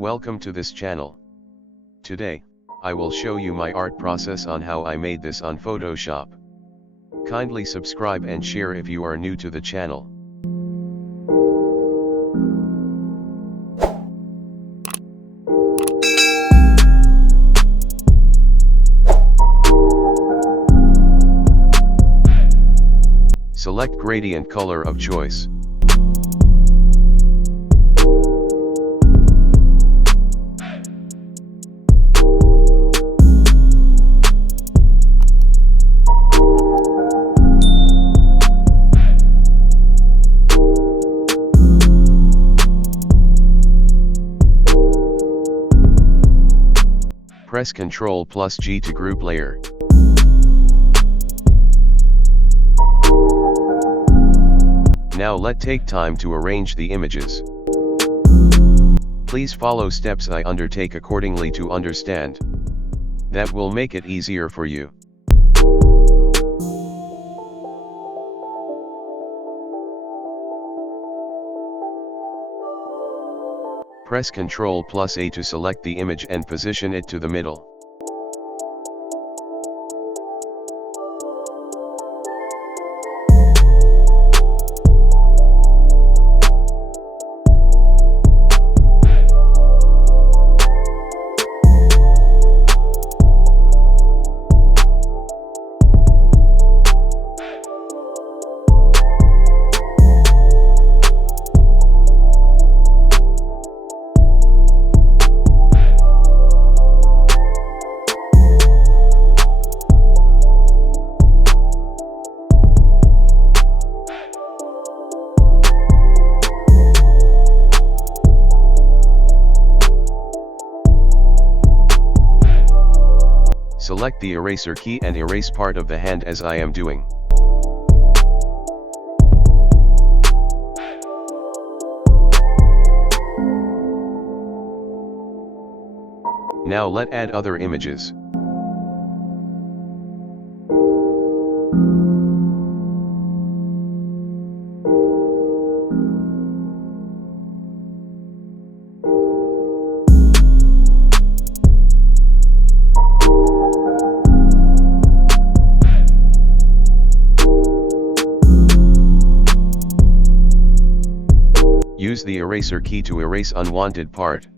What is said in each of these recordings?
Welcome to this channel. Today, I will show you my art process on how I made this on Photoshop. Kindly subscribe and share if you are new to the channel. Select gradient color of choice. Press Ctrl+G to group layer. Now let take time to arrange the images. Please follow steps I undertake accordingly to understand. That will make it easier for you. Press Ctrl+A to select the image and position it to the middle. Select the eraser key and erase part of the hand as I am doing. Now let add other images. Use the eraser key to erase unwanted part.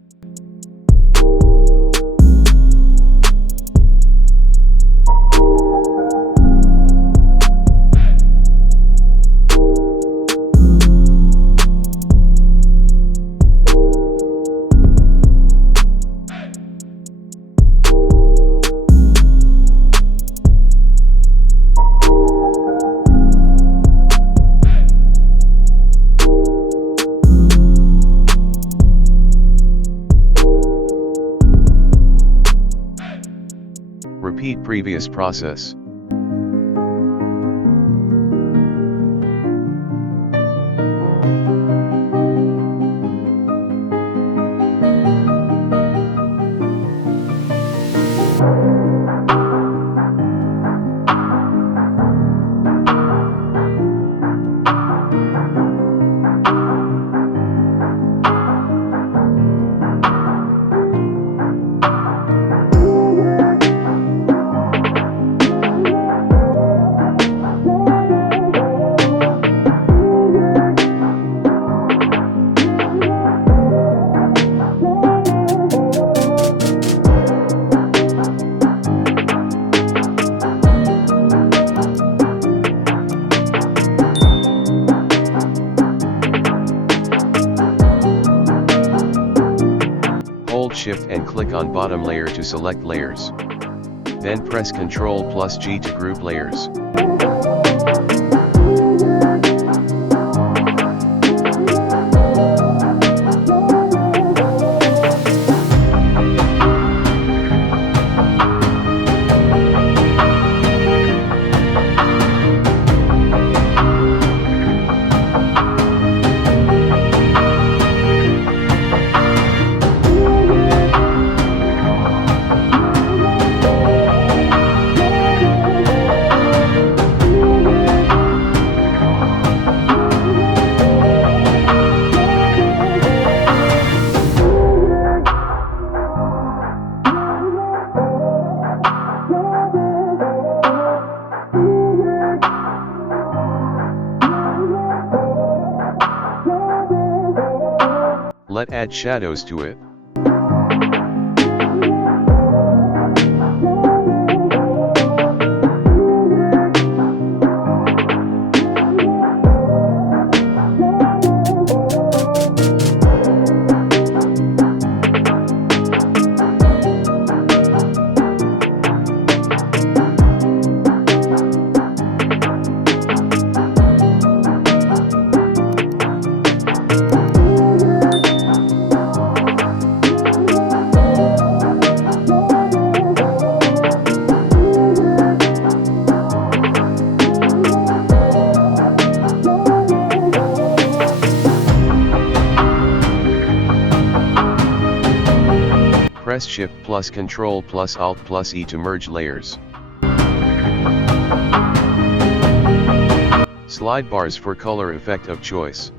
Repeat previous process. Hold Shift and click on bottom layer to select layers. Then press Ctrl+G to group layers. Let's add shadows to it. Press Shift plus Ctrl plus Alt plus E to merge layers. Slide bars for color effect of choice.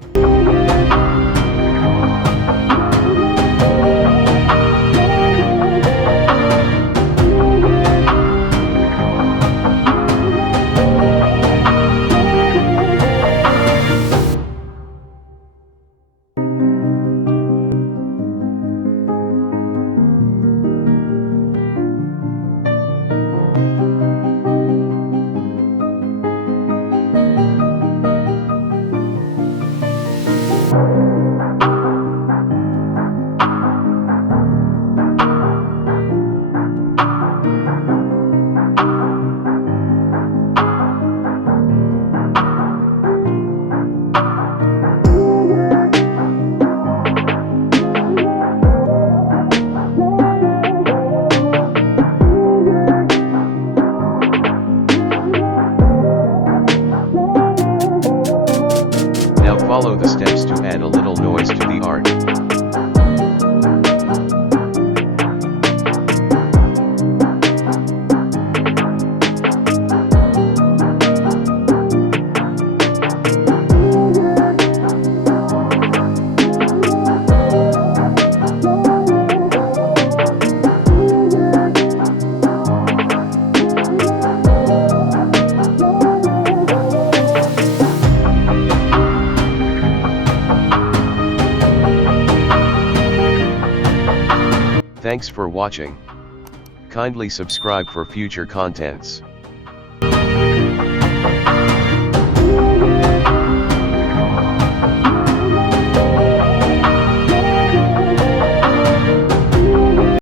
Now follow the steps to add a little noise to the art. Thanks for watching. Kindly subscribe for future contents.